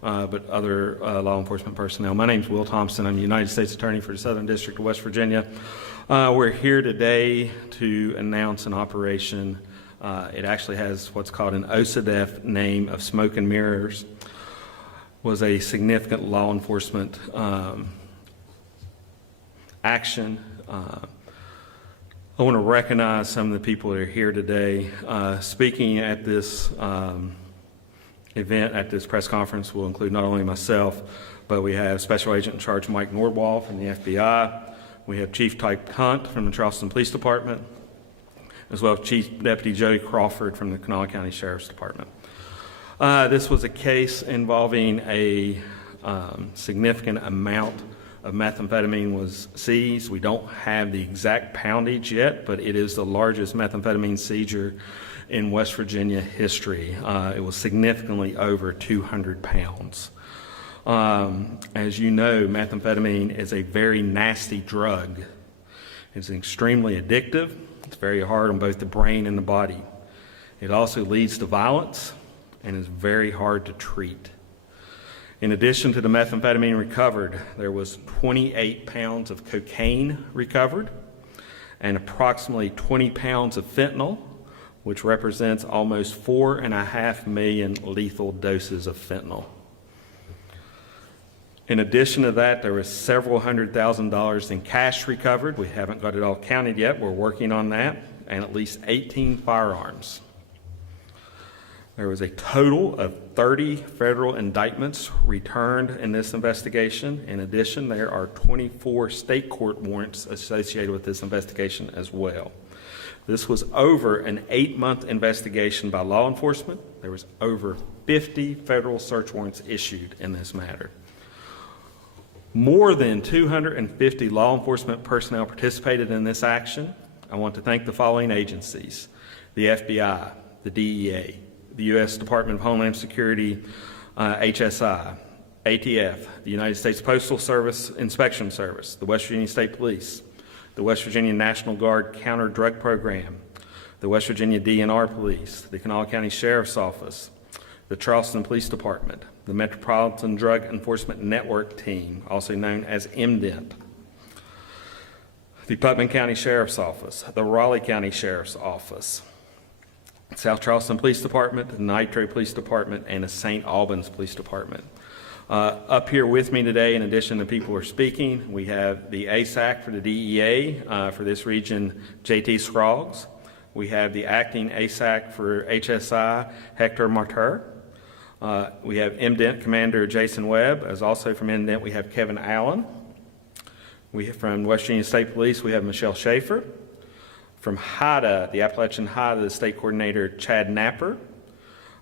but other law enforcement personnel. My name is Will Thompson. I'm the United States Attorney for the Southern District of West Virginia. We're here today to announce an operation. It actually has what's called an OSADEF name of Smoke and Mirrors. Was a significant law enforcement action. I want to recognize some of the people that are here today. Speaking at this event, at this press conference, will include not only myself, but we have Special Agent in Charge Mike Nordwall from the FBI. We have Chief Tyke Hunt from the Charleston Police Department, as well as Chief Deputy Jody Crawford from the Kanawha County Sheriff's Department. This was a case involving a significant amount of methamphetamine was seized. We don't have the exact poundage yet, but it is the largest methamphetamine seizure in West Virginia history. It was significantly over 200 pounds. As you know, methamphetamine is a very nasty drug. It's extremely addictive. It's very hard on both the brain and the body. It also leads to violence and is very hard to treat. In addition to the methamphetamine recovered, there was 28 pounds of cocaine recovered and approximately 20 pounds of fentanyl, which represents almost 4.5 million lethal doses of fentanyl. In addition to that, there was several $100,000 in cash recovered. We haven't got it all counted yet. We're working on that, and at least 18 firearms. There was a total of 30 federal indictments returned in this investigation. In addition, there are 24 state court warrants associated with this investigation as well. This was over an 8-month investigation by law enforcement. There was over 50 federal search warrants issued in this matter. More than 250 law enforcement personnel participated in this action. I want to thank the following agencies: the FBI, the DEA, the U.S. Department of Homeland Security, HSI, ATF, the United States Postal Service Inspection Service, the West Virginia State Police, the West Virginia National Guard Counter Drug Program, the West Virginia DNR Police, the Kanawha County Sheriff's Office, the Charleston Police Department, the Metropolitan Drug Enforcement Network Team, also known as MDENT, the Putnam County Sheriff's Office, the Raleigh County Sheriff's Office, South Charleston Police Department, the Nitro Police Department, and the St. Albans Police Department. Up here with me today, in addition to people who are speaking, we have the ASAC for the DEA for this region, J.T. Scroggs. We have the acting ASAC for HSI, Hector Martyr. We have MDENT Commander Jason Webb. As also from MDENT, we have Kevin Allen. From West Virginia State Police, we have Michelle Schaefer. From HIDA, the Appalachian HIDA, the State Coordinator Chad Napper.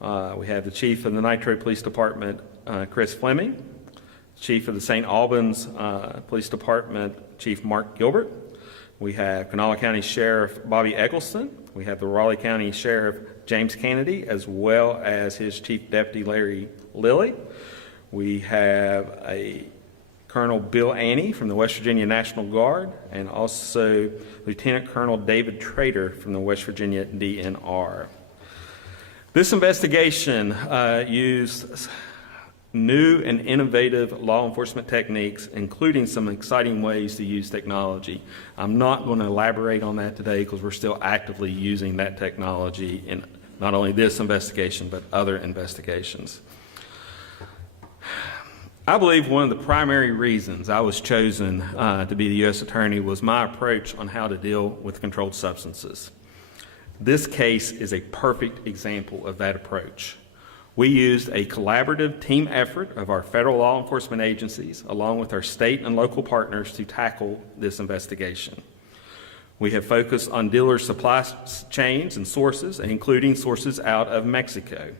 We have the Chief of the Nitro Police Department, Chris Fleming. Chief of the St. Albans Police Department, Chief Mark Gilbert. We have Kanawha County Sheriff Bobby Eggleston. We have the Raleigh County Sheriff James Kennedy, as well as his Chief Deputy Larry Lilly. We have a Colonel Bill Anney from the West Virginia National Guard, and also Lieutenant Colonel David Trader from the West Virginia DNR. This investigation used new and innovative law enforcement techniques, including some exciting ways to use technology. I'm not going to elaborate on that today because we're still actively using that technology in not only this investigation, but other investigations. I believe one of the primary reasons I was chosen to be the U.S. Attorney was my approach on how to deal with controlled substances. This case is a perfect example of that approach. We used a collaborative team effort of our federal law enforcement agencies, along with our state and local partners, to tackle this investigation. We have focused on dealer supply chains and sources, including sources out of Mexico,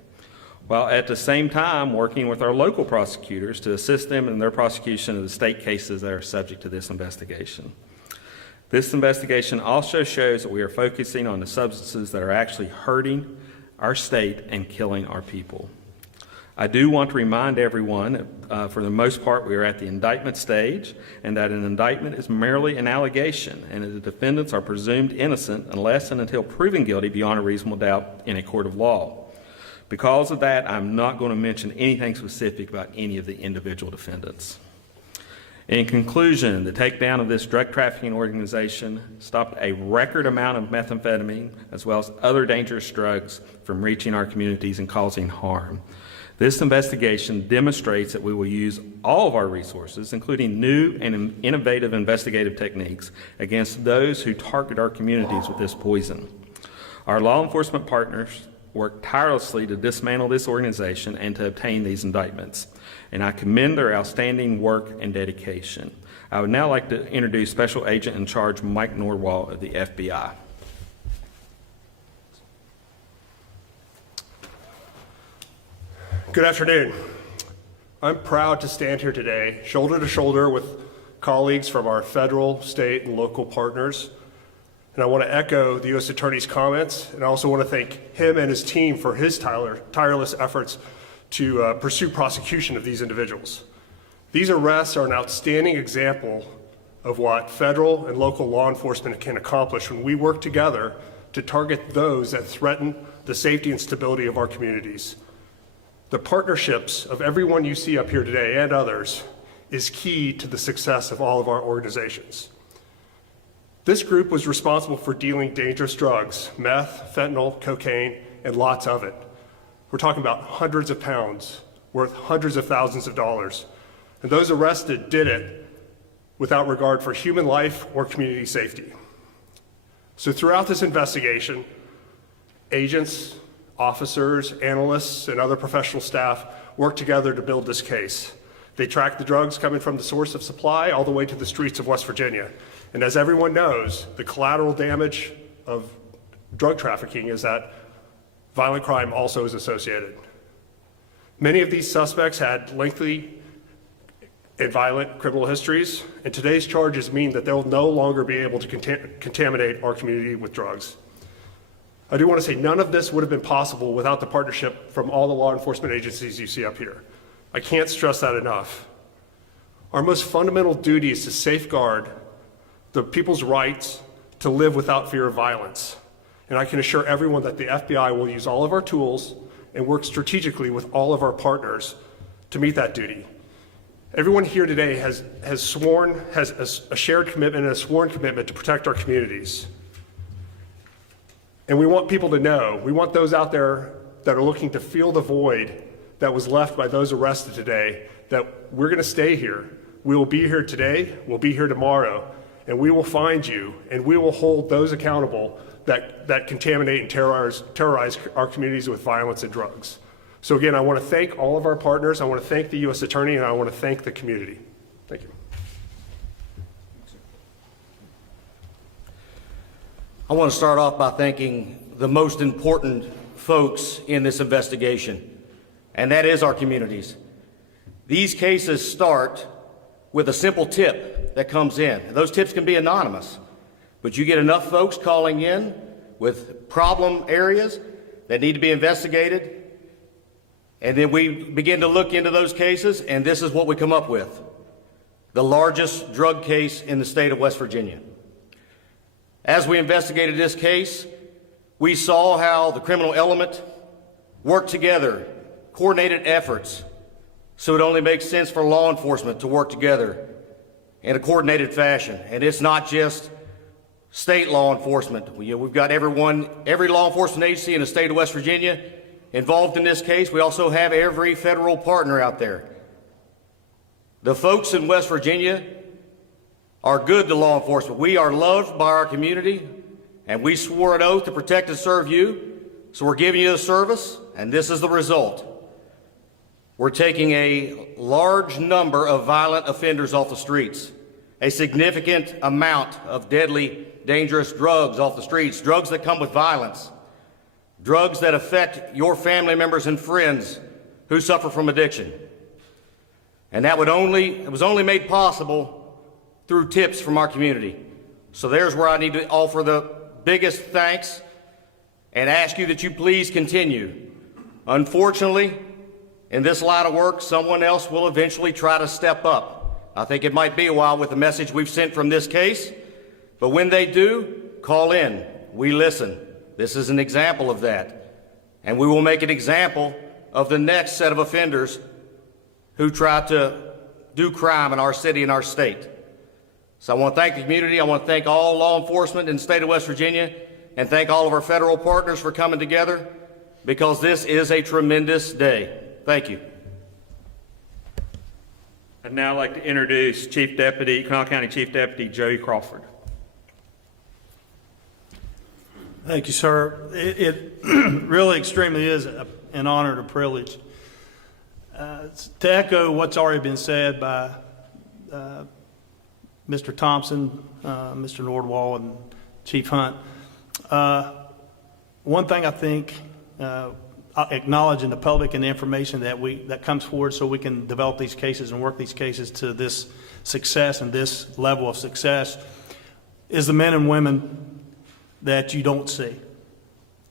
while at the same time working with our local prosecutors to assist them in their prosecution of the state cases that are subject to this investigation. This investigation also shows that we are focusing on the substances that are actually hurting our state and killing our people. I do want to remind everyone, for the most part, we are at the indictment stage, and that an indictment is merely an allegation, and the defendants are presumed innocent unless and until proven guilty beyond a reasonable doubt in a court of law. Because of that, I'm not going to mention anything specific about any of the individual defendants. In conclusion, the takedown of this drug trafficking organization stopped a record amount of methamphetamine as well as other dangerous drugs from reaching our communities and causing harm. This investigation demonstrates that we will use all of our resources, including new and innovative investigative techniques, against those who target our communities with this poison. Our law enforcement partners worked tirelessly to dismantle this organization and to obtain these indictments, and I commend their outstanding work and dedication. I would now like to introduce Special Agent in Charge Mike Norwell of the FBI. Good afternoon. I'm proud to stand here today, shoulder to shoulder with colleagues from our federal, state, and local partners. And I want to echo the U.S. Attorney's comments, and I also want to thank him and his team for his tireless efforts to pursue prosecution of these individuals. These arrests are an outstanding example of what federal and local law enforcement can accomplish when we work together to target those that threaten the safety and stability of our communities. The partnerships of everyone you see up here today and others is key to the success of all of our organizations. This group was responsible for dealing dangerous drugs, meth, fentanyl, cocaine, and lots of it. We're talking about hundreds of pounds worth hundreds of thousands of dollars. And those arrested did it without regard for human life or community safety. So throughout this investigation, agents, officers, analysts, and other professional staff worked together to build this case. They tracked the drugs coming from the source of supply all the way to the streets of West Virginia. And as everyone knows, the collateral damage of drug trafficking is that violent crime also is associated. Many of these suspects had lengthy and violent criminal histories, and today's charges mean that they'll no longer be able to contaminate our community with drugs. I do want to say none of this would have been possible without the partnership from all the law enforcement agencies you see up here. I can't stress that enough. Our most fundamental duty is to safeguard the people's rights to live without fear of violence. And I can assure everyone that the FBI will use all of our tools and work strategically with all of our partners to meet that duty. Everyone here today has a shared commitment and a sworn commitment to protect our communities. And we want people to know, we want those out there that are looking to fill the void that was left by those arrested today, that we're going to stay here. We will be here today, we'll be here tomorrow, and we will find you, and we will hold those accountable that contaminate and terrorize our communities with violence and drugs. So again, I want to thank all of our partners, I want to thank the U.S. Attorney, and I want to thank the community. Thank you. I want to start off by thanking the most important folks in this investigation, and that is our communities. These cases start with a simple tip that comes in. Those tips can be anonymous, but you get enough folks calling in with problem areas that need to be investigated, and then we begin to look into those cases, and this is what we come up with: the largest drug case in the state of West Virginia. As we investigated this case, we saw how the criminal element worked together, coordinated efforts, so it only makes sense for law enforcement to work together in a coordinated fashion. And it's not just state law enforcement. We've got every law enforcement agency in the state of West Virginia involved in this case. We also have every federal partner out there. The folks in West Virginia are good to law enforcement. We are loved by our community, and we swore an oath to protect and serve you, so we're giving you a service, and this is the result. We're taking a large number of violent offenders off the streets, a significant amount of deadly, dangerous drugs off the streets, drugs that come with violence, drugs that affect your family members and friends who suffer from addiction. And it was only made possible through tips from our community. So there's where I need to offer the biggest thanks and ask you that you please continue. Unfortunately, in this line of work, someone else will eventually try to step up. I think it might be a while with the message we've sent from this case, but when they do, call in. We listen. This is an example of that. and we will make an example of the next set of offenders who try to do crime in our city and our state. So I want to thank the community. I want to thank all law enforcement in the state of West Virginia, and thank all of our federal partners for coming together, because this is a tremendous day. Thank you. I'd now like to introduce Kanawha County Chief Deputy Joey Crawford. Thank you, sir. It really extremely is an honor and a privilege to echo what's already been said by Mr. Thompson, Mr. Nordwall, and Chief Hunt. One thing I think, acknowledging the public and the information that comes forward so we can develop these cases and work these cases to this success and this level of success, is the men and women that you don't see.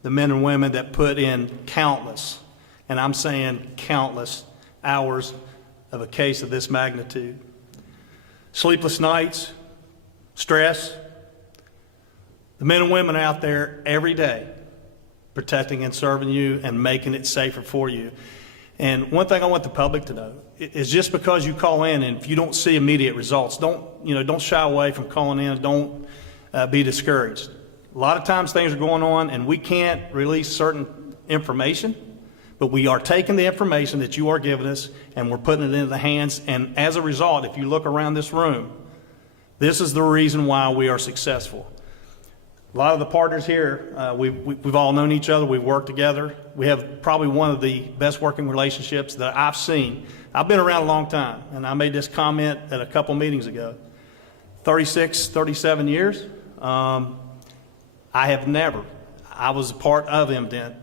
The men and women that put in countless, and I'm saying countless, hours of a case of this magnitude. Sleepless nights, stress. The men and women out there every day protecting and serving you and making it safer for you. And one thing I want the public to know is, just because you call in and if you don't see immediate results, don't shy away from calling in. Don't be discouraged. A lot of times things are going on and we can't release certain information, but we are taking the information that you are giving us and we're putting it into the hands. And as a result, if you look around this room, this is the reason why we are successful. A lot of the partners here, we've all known each other. We've worked together. We have probably one of the best working relationships that I've seen. I've been around a long time, and I made this comment at a couple meetings ago. 36, 37 years. I was a part of MDENT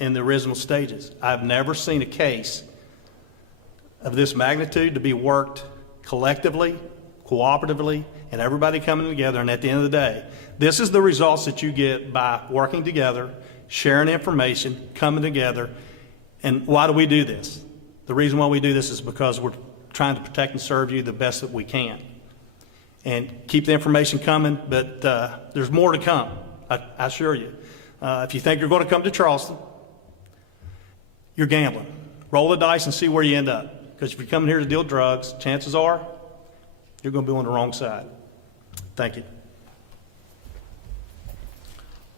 in the original stages. I've never seen a case of this magnitude to be worked collectively, cooperatively, and everybody coming together. And at the end of the day, this is the results that you get by working together, sharing information, coming together. And why do we do this? The reason why we do this is because we're trying to protect and serve you the best that we can. And keep the information coming, but there's more to come, I assure you. If you think you're going to come to Charleston, you're gambling. Roll the dice and see where you end up. Because if you're coming here to deal drugs, chances are you're going to be on the wrong side. Thank you.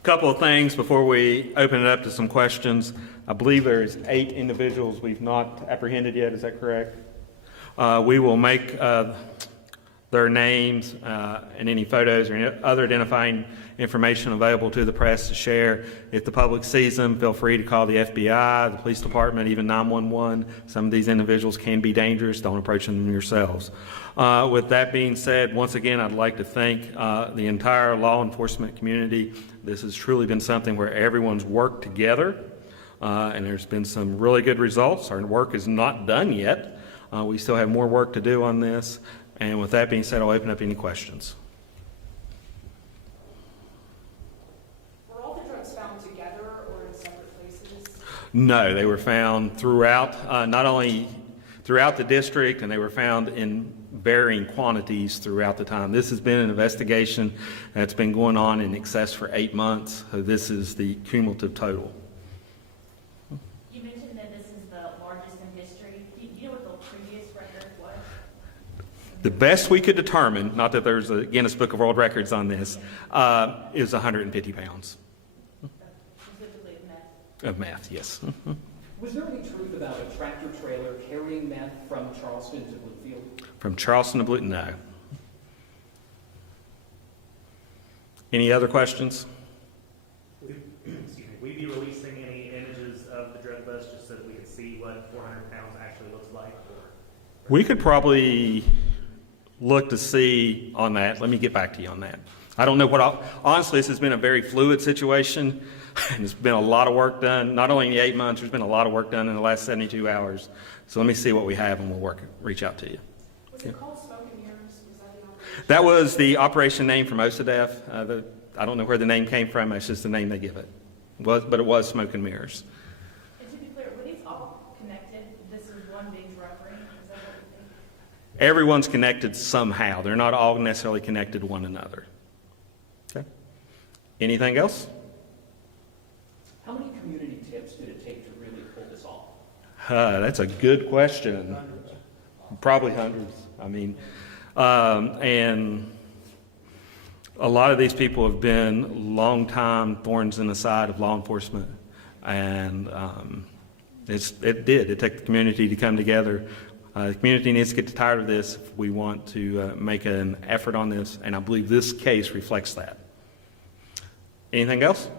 Couple of things before we open it up to some questions. I believe there's 8 individuals we've not apprehended yet. Is that correct? We will make their names and any photos or any other identifying information available to the press to share. If the public sees them, feel free to call the FBI, the police department, even 911. Some of these individuals can be dangerous. Don't approach them yourselves. With that being said, once again, I'd like to thank the entire law enforcement community. This has truly been something where everyone's worked together, and there's been some really good results. Our work is not done yet. We still have more work to do on this. And with that being said, I'll open up any questions. Were all the drugs found together or in separate places? No, they were found throughout, not only throughout the district, and they were found in varying quantities throughout the time. This has been an investigation that's been going on in excess for 8 months. So this is the cumulative total. You mentioned that this is the largest in history. Do you know what the previous record was? The best we could determine, not that there's a Guinness Book of World Records on this, is 150 pounds. Specifically of meth? Of meth, yes. Was there any truth about a tractor trailer carrying meth from Charleston to Bluefield? From Charleston to Bluefield, no. Any other questions? Excuse me, will you be releasing any images of the drug bust just so that we can see what 400 pounds actually looks like? We could probably look to see on that. Let me get back to you on that. I don't know honestly, this has been a very fluid situation. And there's been a lot of work done, not only in the 8 months, there's been a lot of work done in the last 72 hours. So let me see what we have and we'll reach out to you. Was it called Smoke and Mirrors? Was that the operation? That was the operation name from OSADEF. I don't know where the name came from, it's just the name they give it. But it was Smoke and Mirrors. And to be clear, were these all connected? This is one big drug ring? Is that what you think? Everyone's connected somehow. They're not all necessarily connected to one another. Okay. Anything else? How many community tips did That's a good question. Probably hundreds. I mean, and a lot of these people have been longtime thorns in the side of law enforcement, and it took the community to come together. The community needs to get tired of this if we want to make an effort on this, and I believe this case reflects that. Anything else?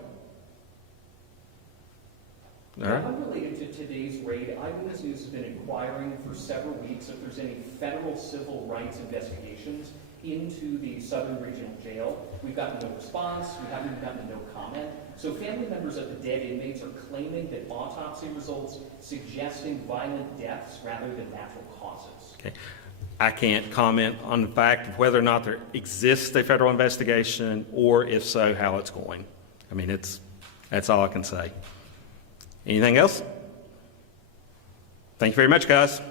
All right. Unrelated to today's raid, Eyewitness News has been inquiring for several weeks if there's any federal civil rights investigations into the Southern Regional Jail. We've gotten no response. We haven't even gotten no comment. So family members of the dead inmates are claiming that autopsy results suggesting violent deaths rather than natural causes. Okay. I can't comment on the fact of whether or not there exists a federal investigation, or if so, how it's going. I mean, that's all I can say. Anything else? Thank you very much, guys.